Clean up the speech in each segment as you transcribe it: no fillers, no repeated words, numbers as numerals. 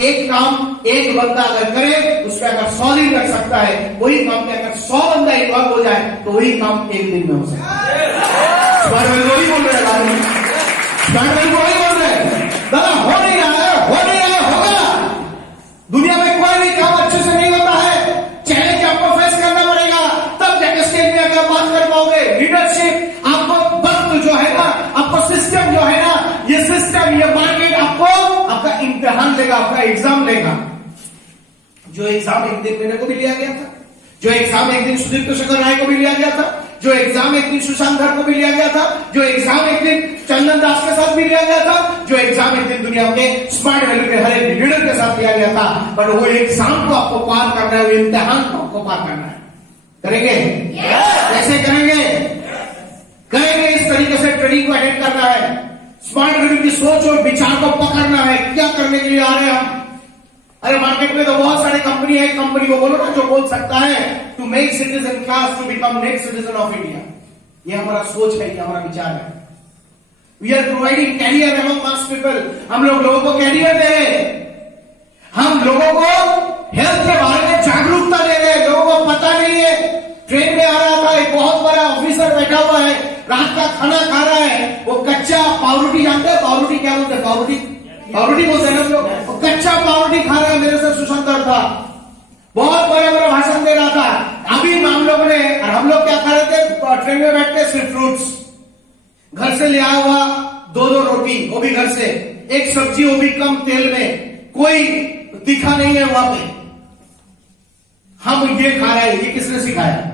एक काम एक बंदा अगर करे उसमें अगर 100 दिन लग सकता है, वही काम में अगर 100 बंदा इन्वॉल्व हो जाए तो वही काम एक दिन में हो सकता है। वही बोल रहे हैं, वही बोल रहे हैं दादा, हो नहीं रहा है, होगा। दुनिया में कोई भी काम अच्छे से नहीं होता है, चैलेंज आपको फेस करना पड़ेगा, तब जाके स्टेज में अगर बात कर पाओगे। लीडरशिप आपको वक्त जो है ना, आपको सिस्टम जो है ना, ये सिस्टम ये मार्केट आपको आपका इम्तिहान लेगा, आपका एग्जाम लेगा। जो एग्जाम एक दिन मेरे को भी लिया गया था, जो एग्जाम एक दिन सुदीप्त शेखर राय को भी लिया गया था, जो एग्जाम एक दिन सुशांत धर को भी लिया गया था, जो एग्जाम एक दिन चंदन दास के साथ भी लिया गया था, जो एग्जाम एक दिन दुनिया के स्मार्ट वैल्यू के हर एक लीडर के साथ लिया गया था। पर वो एग्जाम को आपको पार करना है, वो इम्तिहान को आपको पार करना है। करेंगे? कैसे करेंगे? करेंगे इस तरीके से ट्रेनिंग को अटेंड करना है, स्मार्ट वैल्यू की सोच और विचार को पकड़ना है। क्या करने के लिए आ रहे हैं हम? अरे मार्केट में तो बहुत सारे कंपनी है, कंपनी को बोलो ना जो बोल सकता है to make citizen class to become next citizen of India. ये हमारा सोच है, ये हमारा विचार है। We are providing career among mass people. हम लोगों को कैरियर दे रहे हैं, हम लोगों को हेल्थ के बारे में जागरूकता दे रहे हैं। लोगों को पता नहीं है। ट्रेन में आ रहा था, एक बहुत बड़ा ऑफिसर बैठा हुआ है, रात का खाना खा रहा है, वो कच्चा पावरोटी, जानते हैं पावरोटी क्या बोलते हैं? पावरोटी बोलते हैं ना लोग। कच्चा पावरोटी खा रहा है, मेरे से सुशांत था, बहुत बड़ा भाषण दे रहा था। अभी हम लोग ने, हम लोग क्या खा रहे थे ट्रेन में बैठ के? सिर्फ फ्रूट्स, घर से ले आया हुआ 2 रोटी, वो भी घर से, एक सब्जी, वो भी कम तेल में, कोई तीखा नहीं है वहां पे। हम ये खा रहे हैं, ये किसने सिखाया?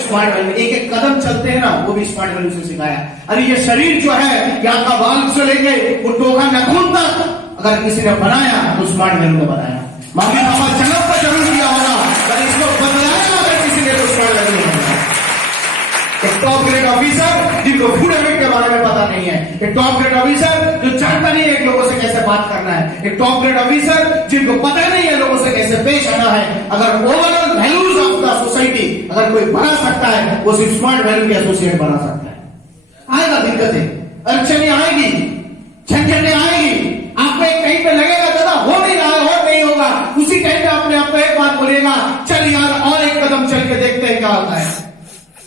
Smart value. एक एक कदम चलते हैं ना, वो भी स्मार्ट वैल्यू से सिखाया। अरे ये शरीर जो है, यहाँ का बाल से लेके वो टोका नखून तक अगर किसी ने बनाया तो स्मार्ट वैल्यू ने बनाया। मम्मी पापा जन्म का जरूर किया होगा, पर इसको बदलाया अगर किसी ने तो स्मार्ट वैल्यू ने बनाया। एक टॉप ग्रेड ऑफिसर जिनको फूड हैबिट के बारे में पता नहीं है, एक टॉप ग्रेड ऑफिसर जो जानता नहीं है लोगों से कैसे बात करना है, एक टॉप ग्रेड ऑफिसर जिनको पता नहीं है लोगों से कैसे पेश आना है। अगर overall values of the society अगर कोई बना सकता है, वो सिर्फ स्मार्ट वैल्यू के एसोसिएट बना सकता है। आएगा दिक्कतें, अड़चने आएगी, झंझटें आएगी, आपको एक टाइम पे लगेगा दादा हो नहीं रहा है, और नहीं होगा। उसी टाइम पे आपने आपको एक बार बोलेगा, चल यार और एक कदम चल के देखते हैं क्या होता है।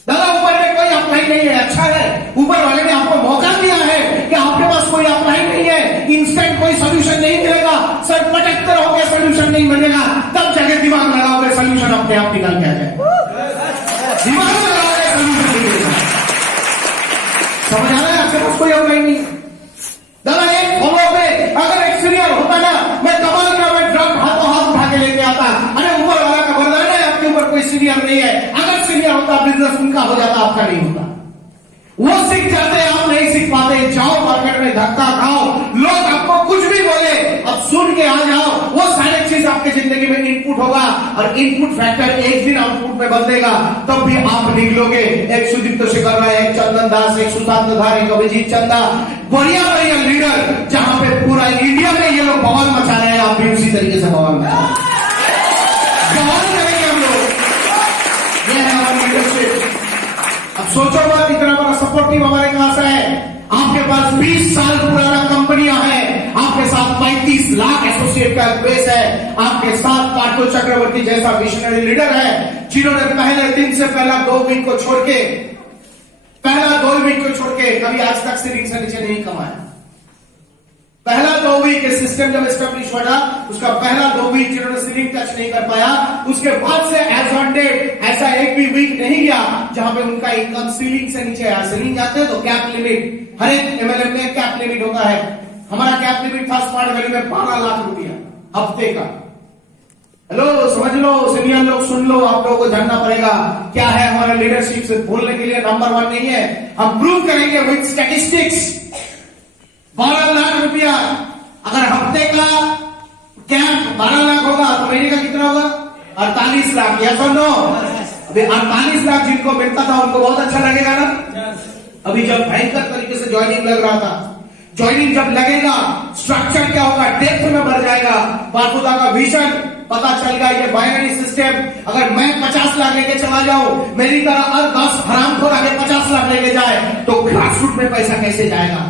दादा ऊपर में कोई अप्लाई नहीं है, अच्छा है, ऊपर वाले ने आपको मौका दिया है कि आपके पास कोई अप्लाई नहीं है, इंस्टेंट कोई सोल्यूशन नहीं मिलेगा, सर पटकते रहोगे सोल्यूशन नहीं मिलेगा, तब जाके दिमाग लगाओगे सोल्यूशन अपने आप निकल के आ जाए। दिमाग लगाओगे सोल्यूशन नहीं मिलेगा। समझ आ रहा है? आपके पास कोई अप्लाई नहीं। दादा एक फॉलो पे अगर एक सीनियर होता ना, मैं कमाल का मैं ड्रग हाथों हाथ उठा के लेके आता। अरे ऊपर वाला का वरदान है, आपके ऊपर कोई सीनियर नहीं है। अगर सीनियर होता बिजनेस उनका हो जाता, आपका नहीं होता। वो सीख जाते, आप नहीं सीख पाते। जाओ मार्केट में धक्का खाओ, लोग आपको कुछ भी बोले, अब सुन के आ जाओ। वो सारी चीज आपकी जिंदगी में इनपुट होगा, और इनपुट फैक्टर एक दिन आउटपुट में बदलेगा, तब भी आप निकलोगे। एक सुदीप्त शेखर राय, एक चंदन दास, एक सुशांत धर, एक अभिजीत चंदा, बढ़िया लीडर, जहां पे पूरा इंडिया में ये लोग बवाल मचा रहे हैं, आप भी उसी तरीके से बवाल मचा करेंगे हम लोग। ये है हमारी लीडरशिप। अब सोचो मत, इतना बड़ा सपोर्ट टीम हमारे पास है। आपके पास 20 साल पुराना कंपनियां हैं, आपके साथ 35 लाख एसोसिएट का बेस है, आपके साथ पार्थो चक्रवर्ती जैसा विजनरी लीडर है, जिन्होंने पहले दिन से पहला 2 वीक को छोड़ के कभी आज तक सीलिंग से नीचे नहीं कमाया। पहला 2 वीक सिस्टम जब एस्टेब्लिश हुआ था, उसका पहला 2 वीक जिन्होंने सीलिंग टच नहीं कर पाया, उसके बाद से एज ऑन डेट ऐसा एक भी वीक नहीं गया जहां पे उनका इनकम सीलिंग से नीचे आया। सीलिंग जाते हैं तो कैप लिमिट, हर एक एमएलए में कैप लिमिट होता है। हमारा कैप लिमिट था स्मार्ट वैल्यू में 12 लाख रुपया हफ्ते का। हेलो समझ लो, सीनियर लोग सुन लो, आप लोगों को जानना पड़ेगा क्या है हमारा लीडरशिप। से बोलने के लिए नंबर 1 नहीं है, हम प्रूव करेंगे विद स्टैटिस्टिक्स। 12 लाख रुपया अगर हफ्ते का कैंप 12 लाख होगा तो महीने का कितना होगा? 48 लाख। या सुनो, अभी 48 लाख जिनको मिलता था उनको बहुत अच्छा लगेगा ना। अभी जब भयंकर तरीके से ज्वाइनिंग लग रहा था, ज्वाइनिंग जब लगेगा, स्ट्रक्चर क्या होगा? डेप्थ में बढ़ जाएगा। पार्थोदा का विजन पता चल गया, ये बाइनरी सिस्टम। अगर मैं 50 लाख लेके चला जाऊं, मेरी तरह और 10 हरामखोर आगे 50 लाख लेके जाए, तो ग्रासरूट में पैसा कैसे जाएगा?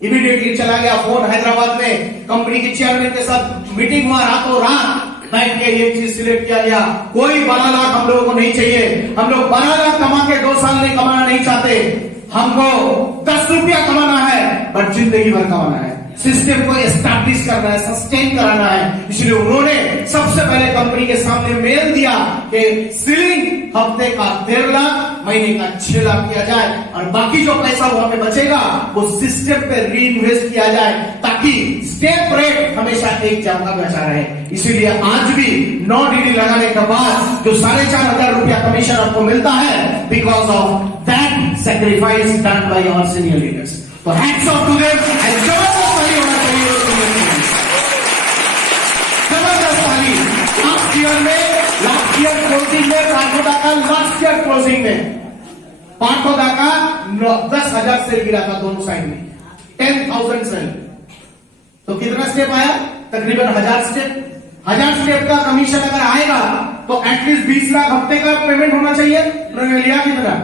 इमीडिएटली चला गया फोन हैदराबाद में, कंपनी के चेयरमैन के साथ मीटिंग हुआ, रातों रात बैठ के ये चीज सिलेक्ट किया गया। कोई 12 लाख हम लोगों को नहीं चाहिए, हम लोग 12 लाख कमा के 2 साल में कमाना नहीं चाहते, हमको 10 रुपया कमाना है बट जिंदगी भर कमाना है, सिस्टम को एस्टैब्लिश करना है, सस्टेन कराना है। इसलिए उन्होंने सबसे पहले कंपनी के सामने मेल दिया कि सीलिंग हफ्ते का 13 लाख, महीने का 6 लाख किया जाए और बाकी जो पैसा वहां पे बचेगा वो सिस्टम पे री इन्वेस्ट किया जाए ताकि स्टेप रेट हमेशा एक जगह बचा रहे। इसीलिए आज भी 9 DD लगाने के बाद जो 4,500 रुपया कमीशन आपको मिलता है, because of that sacrifice done by our senior leaders. तो हैट्स ऑफ टू देम। जबरदस्त ताली होना चाहिए जबरदस्त ताली। लास्ट ईयर क्लोजिंग में पार्थोदा का लास्ट ईयर क्लोजिंग में पार्थोदा का 10,000 से गिरा था दोनों साइड में, 10,000 से। तो कितना स्टेप आया? तकरीबन 1000 स्टेप। 1000 स्टेप का कमीशन अगर आएगा तो एटलीस्ट 20 लाख हफ्ते का पेमेंट होना चाहिए। उन्होंने लिया कितना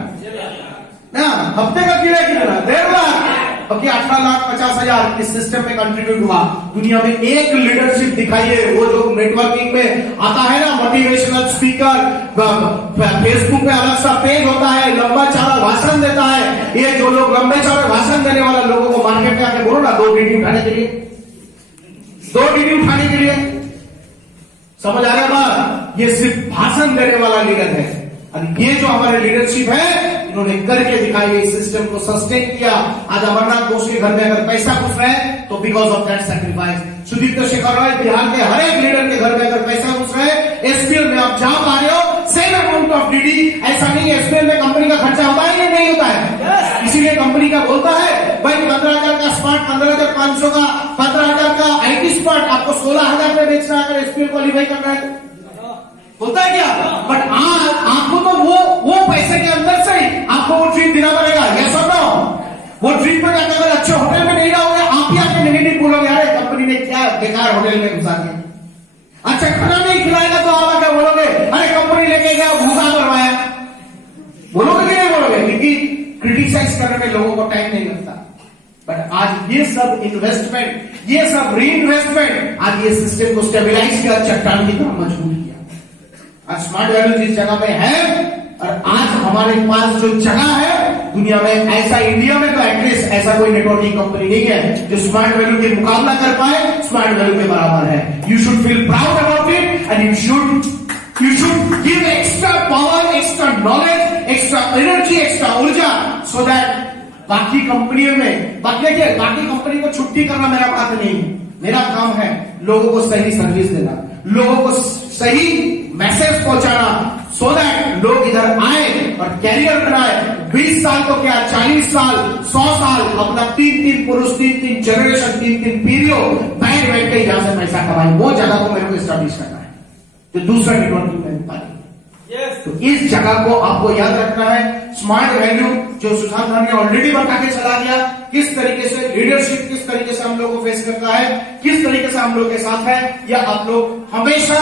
ना? हफ्ते का किया कितना? 1.5 लाख। बाकी 18,50,000 इस सिस्टम में कंट्रीब्यूट हुआ। दुनिया में एक लीडरशिप दिखाइए, वो जो नेटवर्किंग में आता है ना, मोटिवेशनल स्पीकर, फेसबुक पे अलग सा पेज होता है, लंबा चौड़ा भाषण देता है। ये जो लोग लंबे चौड़े भाषण देने वाले लोगों को मार्केट में आके बोलो ना 2 DD उठाने के लिए, 2 DD उठाने के लिए, समझ आ रहा है बात? ये सिर्फ भाषण देने वाला लीडर है। और ये जो हमारे लीडरशिप है, इन्होंने करके दिखाई, इस सिस्टम को सस्टेन किया। आज अमरनाथ घोष के घर में अगर पैसा घुस रहा है तो because of that sacrifice. Sudipta Shekhar Roy Bihar के हर एक लीडर के घर में अगर पैसा घुस रहा है, एसपीएल में आप जा पा रहे हो, सेम अमाउंट ऑफ DD। ऐसा नहीं है एसपीएल में कंपनी का खर्चा होता है, नहीं होता है। इसीलिए कंपनी का बोलता है भाई 15,000 का स्मार्ट, 15,500 का, 15,000 का IT स्मार्ट आपको 16,000 में बेचना है अगर एसपीएल क्वालिफाई करना है, होता है क्या? बट आपको तो वो पैसे के अंदर से ही आपको वो ट्रीट देना पड़ेगा। यस और नो? वो ट्रीट में जाकर अगर अच्छे होटल में नहीं रहोगे, आप ही आके नेगेटिव बोलोगे, अरे कंपनी ने क्या बेकार होटल में घुसा दिया। अच्छा खाना नहीं खिलाएगा तो आप क्या बोलोगे? अरे कंपनी लेके गया भूखा करवाया, बोलोगे कि नहीं बोलोगे? क्योंकि क्रिटिसाइज करने में लोगों को टाइम नहीं लगता। बट आज ये सब इन्वेस्टमेंट, ये सब री इन्वेस्टमेंट आज ये सिस्टम को स्टेबिलाईज किया, चट्टान की तरह मजबूत किया। आज स्मार्ट वैल्यू जिस जगह पे है और आज हमारे पास जो जगह है दुनिया में, ऐसा इंडिया में तो एटलीस्ट ऐसा कोई नेटवर्किंग कंपनी नहीं है जो स्मार्ट वैल्यू के मुकाबला कर पाए, स्मार्ट वैल्यू के बराबर है। You should feel proud about it and you should give extra power, extra knowledge, extra energy, extra ऊर्जा, सो दैट बाकी कंपनियों में, बाकी कंपनी को छुट्टी करना मेरा बात नहीं, मेरा काम है लोगों को सही सर्विस देना, लोगों को सही मैसेज पहुंचाना, सो दैट लोग इधर आए और कैरियर बनाए। 20 साल तो क्या, 40 साल, 100 साल अपना 3 पुरुष, 3 जनरेशन, 3 पीढ़ियों बैठ के यहां से पैसा कमाए। वो जगह को मेरे को एस्टैब्लिश करना है जो दूसरा नेटवर्किंग में पाए। तो इस जगह को आपको याद रखना है। स्मार्ट वैल्यू जो सुशांत ने ऑलरेडी बता के चला गया, किस तरीके से लीडरशिप, किस तरीके से हम लोग को फेस करता है, किस तरीके से हम लोग के साथ है, या आप लोग हमेशा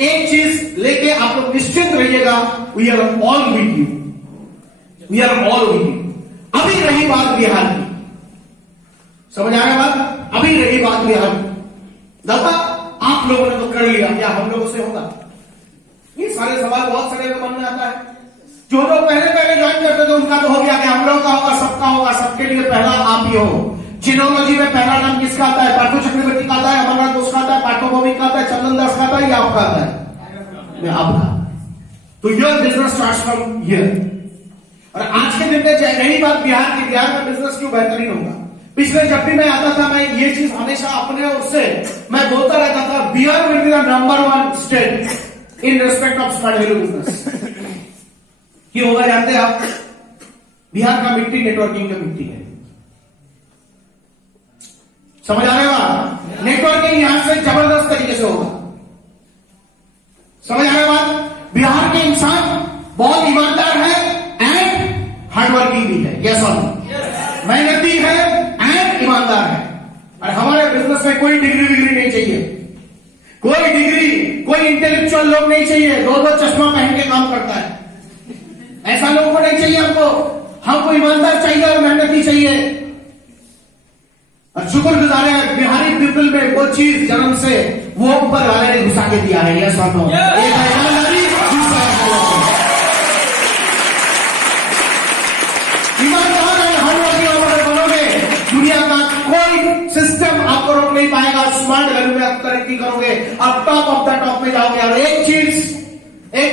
एक चीज लेके आप लोग निश्चिंत रहिएगा, we are all with you, we are all with you. अभी रही बात बिहार की, समझ आ रहा बात? अभी रही बात बिहार की। दादा आप लोगों ने तो कर लिया, क्या हम लोगों से होगा? ये सारे सवाल बहुत सारे के मन में आता है। जो पहले ज्वाइन करते थे उनका तो हो गया कि हम लोग का होगा, सबका होगा, सबके लिए पहला आप ही हो। जिनोलॉजी में पहला नाम किसका आता है? पार्थो चक्रवर्ती का आता है, अमरनाथ घोष का आता है, पार्थो भौमिक का आता है, चंदन दास का आता है, या आपका आता है? आपका। तो your business starts from here. और आज के दिन में रही बात बिहार की, बिहार का बिजनेस क्यों बेहतरीन होगा? पिछले जब भी मैं आता था, मैं ये चीज हमेशा अपने ओर से मैं बोलता रहता था, Bihar will be the number 1 state in respect of smart value business. क्यों होगा जानते हैं आप? बिहार का मिट्टी नेटवर्किंग का मिट्टी है। समझ आ रहे हो? नेटवर्किंग यहां से जबरदस्त तरीके से होगा। समझ आ रहे बात? बिहार के इंसान बहुत ईमानदार है एंड हार्डवर्किंग भी है। यस और नो? मेहनती है एंड ईमानदार है। और हमारे बिजनेस में कोई डिग्री नहीं चाहिए, कोई डिग्री, कोई इंटेलेक्चुअल लोग नहीं चाहिए, 2 चश्मा पहन के काम करता है, ऐसा लोगों को नहीं चाहिए हमको। हमको ईमानदार चाहिए और मेहनती चाहिए। और शुक्रगुजार है बिहारी पीपल में वो चीज जन्म से वो ऊपर वाले ने घुसा के दिया है। यस और नो? एक है ईमानदारी, दूसरा है ईमानदार है हार्डवर्किंग बनोगे, दुनिया का कोई सिस्टम आपको रोक नहीं पाएगा। स्मार्ट वैल्यू में आप तरक्की करोगे, आप टॉप ऑफ द टॉप में जाओगे। और एक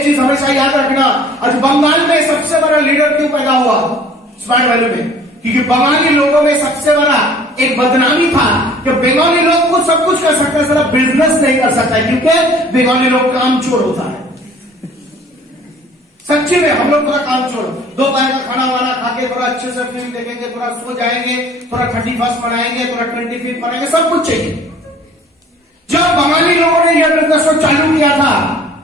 चीज हमेशा याद रखना, आज बंगाल में सबसे बड़ा लीडर क्यों पैदा हुआ स्मार्ट वैल्यू में? क्योंकि बंगाली लोगों में सबसे बड़ा एक बदनामी था कि बंगाली लोग को सब कुछ कर सकते हैं, सिर्फ बिजनेस नहीं कर सकता, क्योंकि बंगाली लोग काम चोर होता है। सच्ची में हम लोग थोड़ा काम छोड़, दोपहर का खाना वाना खा के थोड़ा अच्छे से फिल्म देखेंगे, थोड़ा सो जाएंगे, थोड़ा 31st मनाएंगे, थोड़ा 25th मनाएंगे, सब कुछ चाहिए। जब बंगाली लोगों ने यह बिजनेस को चालू किया था,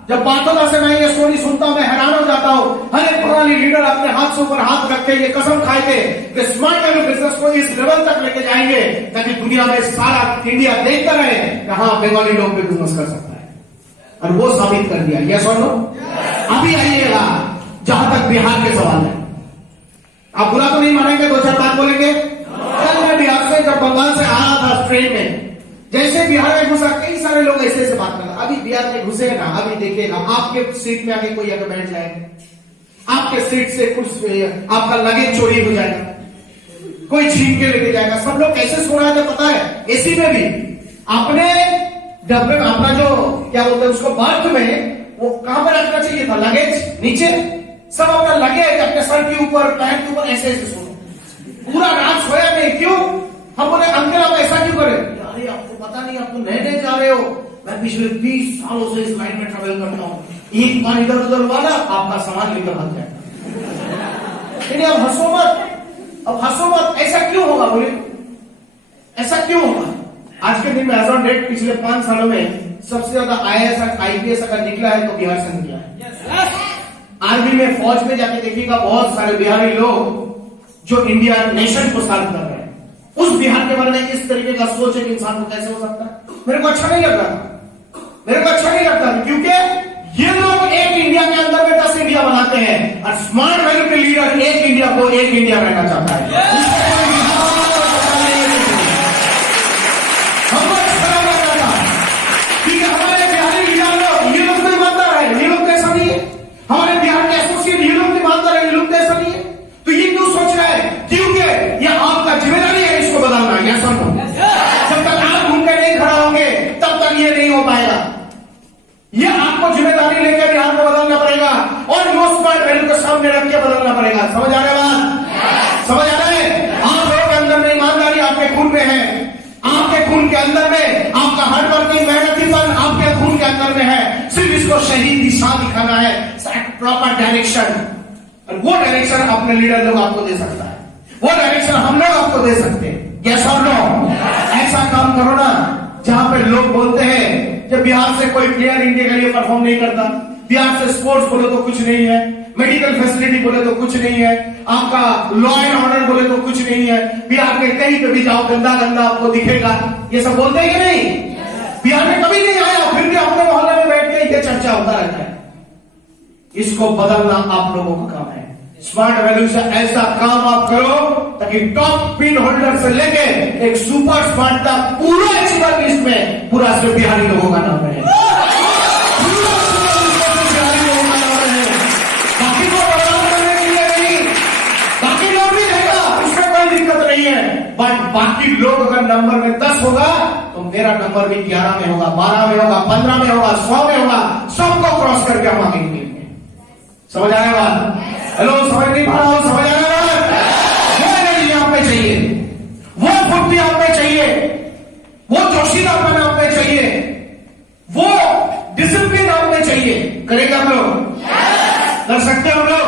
जब बातों से मैं ये स्टोरी सुनता हूं, मैं हैरान हो जाता हूं। हर एक बंगाली लीडर अपने हाथ से ऊपर हाथ रख के ये कसम खाए थे कि स्मार्ट वैल्यू बिजनेस को इस लेवल तक लेके जाएंगे ताकि दुनिया में सारा इंडिया देखता रहे कि हाँ बंगाली लोग भी बिजनेस कर सकता है। और वो साबित कर दिया। यस और नो? अभी आइएगा जहां तक बिहार के सवाल है, आप बुरा तो नहीं मानेंगे? दो चार बात बोलेंगे। कल मैं बिहार से जब बंगाल से आया था ट्रेन में, जैसे बिहार में घुसा कई सारे लोग ऐसे बात कर रहे, अभी बिहार में घुसे ना, अभी देखिएगा आपके सीट में आगे कोई अगर बैठ जाए, आपके सीट से कुछ आपका लगेज चोरी हो जाएगा, कोई छीन के लेके जाएगा। सब लोग कैसे सो रहे थे पता है? एसी में भी अपने डब्बे में अपना जो क्या बोलते हैं उसको बर्थ में वो कहां पर रखना चाहिए था? लगेज नीचे, सब अपना लगेज अपने सर के ऊपर पैर के ऊपर ऐसे ऐसे सो, पूरा रात सोया नहीं। क्यों? हम बोले अंकल आप ऐसा क्यों करे? अरे आपको पता नहीं, आप तो नए नए जा रहे हो, मैं पिछले 20 सालों से इस लाइन में ट्रेवल करता हूँ, एक बार इधर उधर वाला आपका सामान लेकर भाग जाएगा। अब हंसो मत, अब हंसो मत, ऐसा क्यों होगा? बोले ऐसा क्यों होगा? आज के दिन में एज ऑन डेट पिछले 5 सालों में सबसे ज्यादा IAS और IPS अगर निकला है तो बिहार से निकला है। आर्मी में फौज में जाके देखिएगा बहुत सारे बिहारी लोग जो इंडिया नेशन को सर्व कर रहे हैं। उस बिहार के बारे में इस तरीके का सोच एक इंसान को कैसे हो सकता है? मेरे को अच्छा नहीं लग रहा, मेरे को अच्छा नहीं लगता, क्योंकि ये लोग एक इंडिया के अंदर में 10 इंडिया बनाते हैं और स्मार्ट वैल्यू के लीडर एक इंडिया को एक इंडिया रहना चाहता है। हमारे बिहार के एसोसिएट ये लोग ईमानदार है, ये लोग ऐसा नहीं है, तो ये क्यों सोच रहा है? क्योंकि ये आपका जिम्मेदारी है इसको बदलना। यस और नो? जब तक आप घूम के नहीं खड़ा होंगे तब तक ये नहीं हो पाएगा। ये आपको जिम्मेदारी लेकर बिहार को बदलना पड़ेगा और नो स्मार्ट वैल्यू को सामने रख के बदलना पड़ेगा। समझ आ रहा है बात? समझ आ रहा है? आप लोगों के अंदर में ईमानदारी आपके खून में है, आपके खून के अंदर में आपका हार्डवर्किंग मेहनतीपन आपके खून के अंदर में है। सिर्फ इसको सही दिशा दिखाना है, प्रॉपर डायरेक्शन, और वो डायरेक्शन अपने लीडर लोग आपको दे सकता है, वो डायरेक्शन हम लोग आपको दे सकते हैं। यस और नो? ऐसा काम करो ना जहां पे लोग बोलते हैं कि बिहार से कोई प्लेयर इंडिया के लिए परफॉर्म नहीं करता, बिहार से स्पोर्ट्स बोले तो कुछ नहीं है, मेडिकल फैसिलिटी बोले तो कुछ नहीं है, आपका लॉ एंड ऑर्डर बोले तो कुछ नहीं है, बिहार में कहीं पे भी जाओ गंदा गंदा आपको दिखेगा। ये सब बोलते हैं कि नहीं? बिहार में कभी नहीं आया, फिर भी अपने मोहल्ले में बैठ के ये चर्चा होता रहता है। इसको बदलना आप लोगों का काम है। स्मार्ट वैल्यू से ऐसा काम आप करो ताकि टॉप पिन होल्डर से लेके एक सुपर स्मार्ट तक पूरा एक्सपर्ट लिस्ट में पूरा सिर्फ बिहारी लोगों का नाम रहे। बिहारी लोगों का नाम रहे, बाकी को बदलाव करने के लिए नहीं, बाकी लोग भी रहेगा, उसमें कोई दिक्कत नहीं है, बट बाकी लोग अगर नंबर में 10 होगा तो मेरा नंबर भी 11 में होगा, 12 में होगा, 15 में होगा, 100 में होगा, सबको क्रॉस करके हम आगे निकलेंगे। समझ आ रहा है बात? हेलो, समझ नहीं पा रहा हूं? समझ आ रहा है? वो एनर्जी आप में चाहिए, वो फुर्ती आप में चाहिए, वो जोशीलापन आप में चाहिए, वो डिसिप्लिन आप में चाहिए। करेंगे हम लोग? कर सकते हैं हम लोग?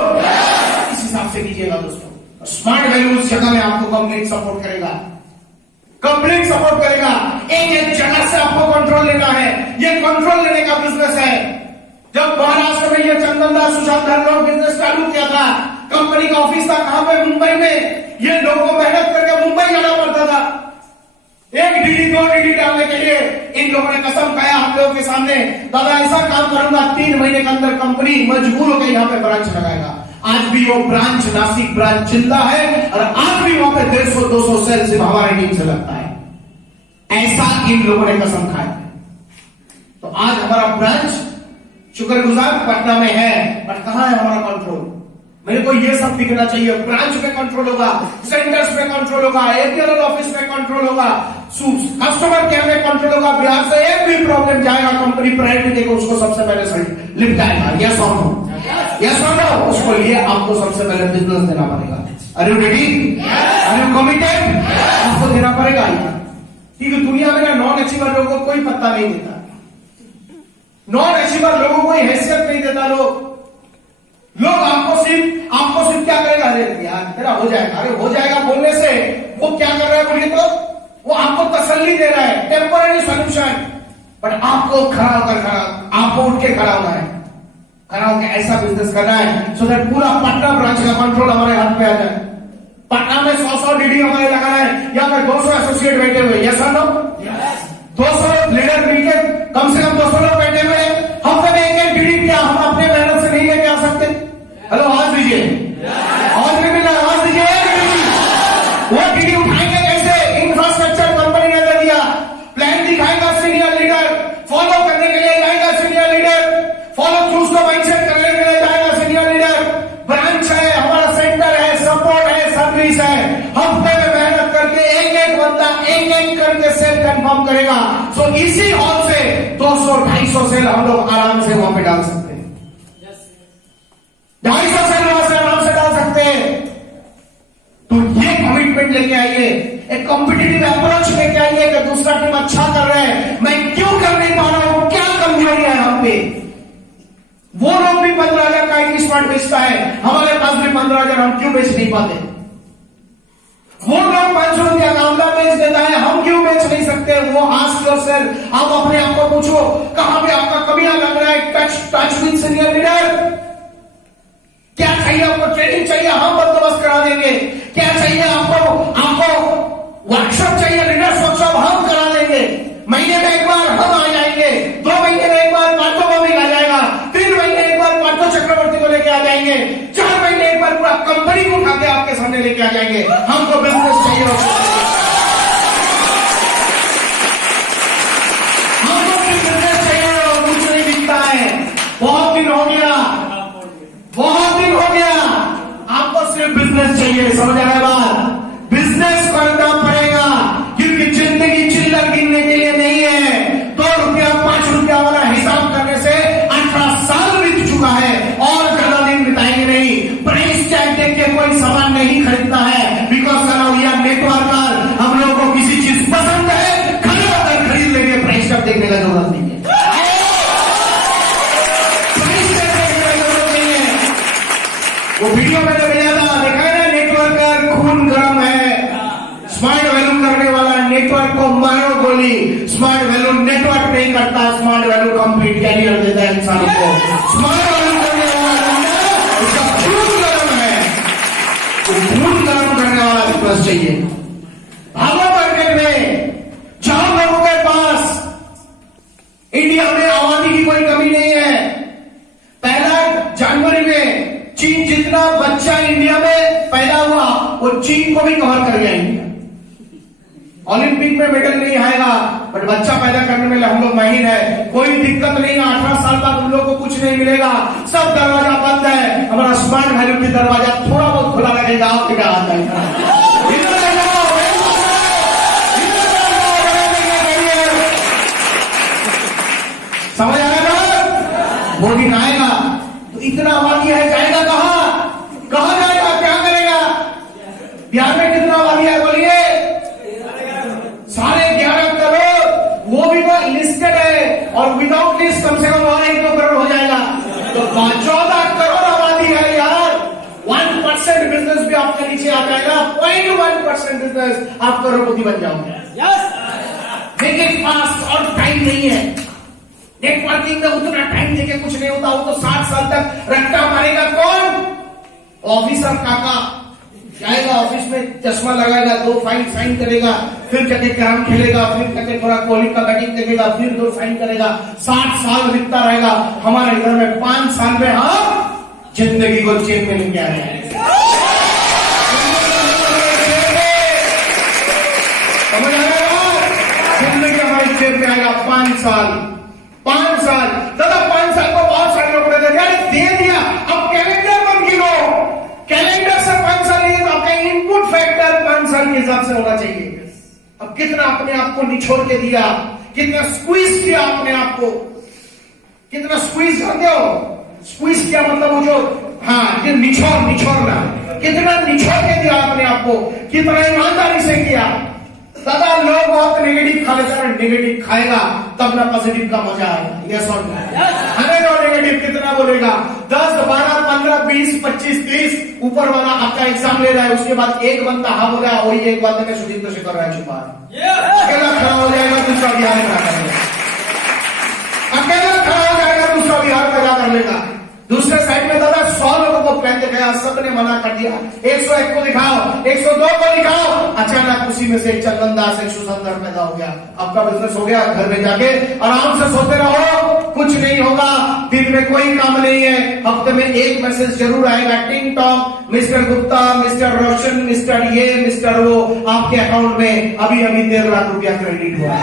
इस हिसाब से कीजिएगा दोस्तों। स्मार्ट वैल्यू उस जगह में आपको कंप्लीट सपोर्ट करेगा, कंप्लीट सपोर्ट करेगा। एक एक जगह से आपको कंट्रोल लेना है, ये कंट्रोल लेने का बिजनेस है। जब महाराष्ट्र में ये चंदन दास सुशांत धरलोक बिजनेस चालू किया था, कंपनी का ऑफिस था कहां पे? मुंबई में। ये लोगों को मेहनत करके मुंबई जाना पड़ता था 1 DD 2 DD डालने के लिए। इन लोगों ने कसम खाया हम लोगों के सामने, दादा ऐसा काम करूंगा 3 महीने के अंदर कंपनी मजबूर होकर यहाँ पे ब्रांच लगाएगा। आज भी वो ब्रांच, नासिक ब्रांच जिंदा है और आज भी वहां पे 150-200 सेल सिर्फ हमारी टीम से लगता है। ऐसा इन लोगों ने कसम खाई। तो आज हमारा ब्रांच शुक्रगुजार पटना में है, पर कहां है हमारा कंट्रोल? मेरे को ये सब दिखना चाहिए। ब्रांच में कंट्रोल होगा, सेंटर्स में कंट्रोल होगा, एपीएल ऑफिस में कंट्रोल होगा, कस्टमर केयर में कंट्रोल होगा। बिहार से एक भी प्रॉब्लम जाएगा, कंपनी प्रायोरिटी देगा, उसको सबसे पहले निपटाएगा। यस और नो? यस और नो? उसको लिए आपको सबसे पहले बिजनेस देना पड़ेगा। Are you ready? Are you committed? आपको देना पड़ेगा। क्योंकि दुनिया में नॉन अचीवर लोगों को कोई पत्ता नहीं देता, नॉन अचीवर लोगों को कोई हैसियत नहीं देता। लोग आपको सिर्फ क्या करेगा? अरे यार तेरा हो जाएगा, अरे हो जाएगा बोलने से वो क्या कर रहा है बोलिए तो? वो आपको तसल्ली दे रहा है, टेम्पररी सोल्यूशन। बट आपको आपको उठ के खड़ा होना है, खड़ा होकर ऐसा बिजनेस करना है सो दैट पूरा पटना ब्रांच का कंट्रोल हमारे हाथ में आ जाए। पटना में 100 डीडी हमारे लगाना है, यहाँ पे 200 एसोसिएट बैठे हुए। यस और नो? 200 लीडर मिलकर कम से कम 200 लोग बैठे हुए। हफ्ते में एक डीडी क्या हम अपने मेहनत से नहीं लेके आ सकते? हेलो आवाज दीजिए, आवाज नहीं मिल रहा, आवाज दीजिए। वो डीडी उठाएंगे कैसे? इंफ्रास्ट्रक्चर कंपनी ने दे दिया, प्लान दिखाएगा सीनियर लीडर, फॉलो करने के लिए जाएगा सीनियर लीडर, फॉलो थ्रू को माइंडसेट करने के लिए जाएगा सीनियर लीडर। ब्रांच है, हमारा सेंटर है, सपोर्ट है, सर्विस है। हफ्ते में मेहनत करके एक बंदा एक करके सेल कंफर्म करेगा। सो इसी हॉल से 200-250 सेल हम लोग आराम से वहां पे डाल सकते हैं। 250 सेल वहां से आराम से डाल सकते हैं। तो ये कमिटमेंट लेके आइए, एक कॉम्पिटिटिव अप्रोच लेके आइए कि दूसरा टीम अच्छा कर रहा है, मैं क्यों कर नहीं पा रहा हूं, क्या कमजोरी है हम पे? वो लोग भी 15,000 का एक स्मार्ट बेचता है, हमारे पास भी 15,000, हम क्यों बेच नहीं पाते? वो लोग 500 रुपया का आमला बेच देता है, हम क्यों बेच नहीं सकते? वो आस्क योरसेल्फ, आप अपने आप को पूछो कहां पे आपका कमियां लग रहा है। Touch with senior leader. क्या चाहिए आपको? ट्रेनिंग चाहिए, हम बंदोबस्त करा देंगे। क्या चाहिए आपको? वर्कशॉप चाहिए, लीडर्स वर्कशॉप हम करा देंगे। महीने में एक बार हम आ जाएंगे, 2 महीने में एक बार पार्थो को आ जाएगा, 3 महीने एक बार पार्थो चक्रवर्ती को लेके आ जाएंगे, 4 महीने एक बार पूरा कंपनी को उठा के आपके सामने लेके आ जाएंगे। हमको बिजनेस चाहिए, हमको बिजनेस चाहिए और कुछ नहीं दिखता है। बहुत दिन हो गया, बहुत दिन हो गया, आपको सिर्फ बिजनेस चाहिए। समझ आ रहा है बात? बिजनेस करना पड़ेगा, क्योंकि जिंदगी चिल्लर गिनने के लिए नहीं है। 2 रुपया 5 रुपया वाला हिसाब करने से 18 साल बीत चुका है और ज्यादा दिन बिताएंगे नहीं। प्राइस टैग देख के कोई सामान नहीं खरीदता है, बिकॉज नेटवर्कर, हम लोगों को किसी चीज पसंद है, खड़े होकर खरीद लेंगे, प्राइस टैग देखने का जरूरत नहीं है। प्राइस टैग देखने का जरूरत नहीं है। वो वीडियो मैंने भेजा था, देखा है ना? नेटवर्कर खून गर्म है, स्मार्ट वैल्यू करने वाला नेटवर्क को मारो गोली। स्मार्ट वैल्यू नेटवर्क नहीं करता, स्मार्ट वैल्यू कंप्लीट कैरियर देता है इंसान को। स्मार्ट वैल्यू करने वाला उसका खून गर्म है, खून गर्म करने वाला बिजनेस चाहिए। भागो मार्केट में, जाओ लोगों के पास। इंडिया में आबादी की कोई कमी नहीं है। पहला जनवरी में चीन जितना बच्चा इंडिया में पैदा हुआ, वो चीन को भी कवर कर गया इंडिया। ओलंपिक में मेडल नहीं आएगा, बट बच्चा पैदा करने में हम लोग माहिर है। कोई दिक्कत नहीं है, 18 साल तक हम लोग को कुछ नहीं मिलेगा, सब दरवाजा बंद है। हमारा स्मार्ट वैल्यू की दरवाजा थोड़ा बहुत खुला लगेगा, आपके क्या आता है? समझ आ रहा है? वो दिन आएगा तो इतना आबादी है, जाएगा कहां जाएगा? क्या करेगा? बिहार में कितना आबादी है बोलिए? 11.5 करोड़। वो भी तो लिस्टेड है, और विदाउट लिस्ट कम से कम और 1-2 करोड़ हो जाएगा। तो 14 करोड़ आबादी है यार। 1% बिजनेस भी आपके नीचे आ जाएगा, 0.1% बिजनेस आप करोड़पति बन जाओगे। मेक इट फास्ट, और टाइम नहीं है। नेटवर्किंग में उतना टाइम देके कुछ नहीं होता। वो तो 60 साल तक रट्टा मारेगा कौन? ऑफिसर काका जाएगा ऑफिस में, चश्मा लगाएगा, 2 फाइल साइन करेगा, फिर जाके कैरम खेलेगा, फिर जाके थोड़ा कॉलिंग का बैटिंग देखेगा, फिर 2 साइन करेगा। 60 साल बीतता रहेगा। हमारे घर में 5 साल में हम जिंदगी को चेन में लेके आ रहे हैं। समझ आ रहा है? 5 साल दादा 5 साल को बहुत सारे लोग कहते हैं दे दिया, अब कैलेंडर बन गिनो, कैलेंडर से 5 साल नहीं तो आपका इनपुट फैक्टर 5 साल के हिसाब से होना चाहिए। अब कितना अपने आप को निछोड़ के दिया, कितना स्क्वीज किया अपने आप को, कितना स्क्वीज करते हो। स्क्वीज क्या मतलब वो जो ये निछोड़ना, कितना निछोड़ के दिया अपने आप को, कितना ईमानदारी से किया। दादा लोग बहुत नेगेटिव खा लेते हैं, नेगेटिव खाएगा तब ना पॉजिटिव का मजा आएगा। यस और नो? नेगेटिव कितना बोलेगा, 10, 12, 15, 20, 25, 30 ऊपर वाला आपका एग्जाम ले रहा है, उसके बाद एक बंदा हाँ बोला, वही एक बात में सुदीप से कर रहा है, छुपा अकेला खड़ा हो जाएगा, दूसरा बिहार में खड़ा कर लेगा, अकेला खड़ा हो जाएगा, दूसरा बिहार में कर लेगा। दूसरे साइड में दादा 100 लोगों को प्लान दिखाया, सबने मना कर दिया, 101 को दिखाओ, 102 को दिखाओ, अचानक उसी में से चंदन दास एक सुसंदर पैदा हो गया। आपका बिजनेस हो गया, घर में जाके आराम से सोते रहो, कुछ नहीं होगा, दिन में कोई काम नहीं है, हफ्ते में एक मैसेज जरूर आएगा, टिंग टॉक, मिस्टर गुप्ता, मिस्टर रोशन, मिस्टर ये, मिस्टर वो, आपके अकाउंट में अभी 13 लाख रुपया क्रेडिट हुआ है।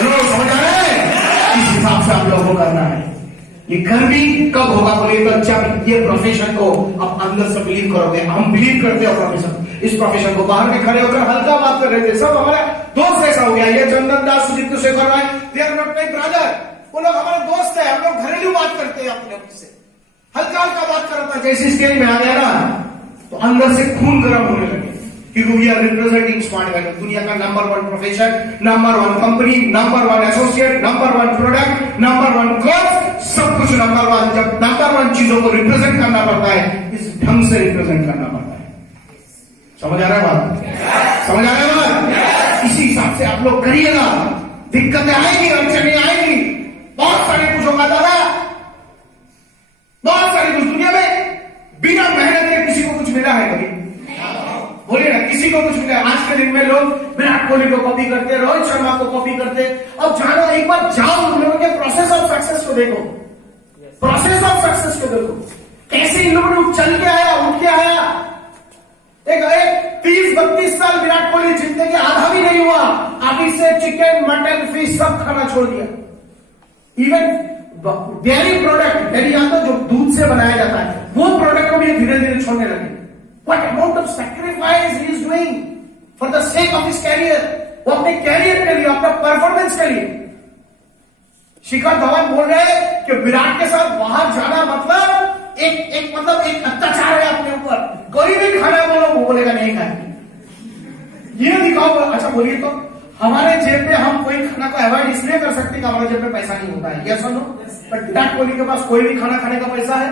समझ आ रहा है? इस हिसाब से आप लोगों को करना है। ये घर भी कब होगा बोलिए तो जब ये प्रोफेशन को आप अंदर से बिलीव करोगे। हम बिलीव करते हैं प्रोफेशन, इस प्रोफेशन को, बाहर में खड़े होकर हल्का बात कर रहे थे, सब हमारे दोस्त ऐसा हो गया। ये Chandan Das, Sudeep Shekhar Rai, they are not my brother, वो लोग हमारे दोस्त है, हम लोग घरेलू बात करते हैं अपने से, हल्का हल्का बात करता है। जैसे स्टेज में आ गया ना तो अंदर से खून गर्म होने लगे, क्योंकि we are representing smart value, दुनिया का number 1 profession, number 1 company, number 1 associate, number 1 product, number 1 course, सब कुछ नंबर 1। जब नंबर 1 चीजों को रिप्रेजेंट करना पड़ता है, इस ढंग से रिप्रेजेंट करना पड़ता है। समझ आ रहा है बात? समझ आ रहा है बात? इसी हिसाब से आप लोग करिएगा, दिक्कतें आएगी, अड़चने आएगी, बहुत सारे कुछ होगा दादा, बहुत सारी कुछ। दुनिया में बिना मेहनत के किसी को कुछ मिला है कभी? बोलिए ना, किसी को कुछ मिला? आज के दिन में लोग विराट कोहली को कॉपी करते, रोहित शर्मा को कॉपी करते। अब जानो, एक बार जाओ उन लोगों के प्रोसेस ऑफ सक्सेस को देखो, प्रोसेस ऑफ सक्सेस को देखो, कैसे इन लोगों ने चल के आया, उठ के आया। एक 30-32 साल विराट कोहली जिंदगी आधा भी नहीं हुआ, अभी से चिकन, मटन, फिश सब खाना छोड़ दिया। इवन डेयरी प्रोडक्ट, डेयरी जो दूध से बनाया जाता है, वो प्रोडक्ट को भी धीरे धीरे छोड़ने लगे। What amount of sacrifice he is doing for the sake of his career? वो अपने कैरियर के लिए, अपना परफॉर्मेंस के लिए। शिखर धवन बोल रहे हैं कि विराट के साथ बाहर जाना मतलब एक अत्याचार है अपने ऊपर, कोई भी खाना बोलो वो बोलेगा नहीं खाएंगे। ये दिखाओ, अच्छा बोलिए तो हमारे जेब में हम कोई खाना को अवॉइड इसलिए कर सकते हैं कि हमारे जेब में पैसा नहीं होता है, यस और नो? बट विराट कोहली के पास कोई भी खाना खाने का पैसा है?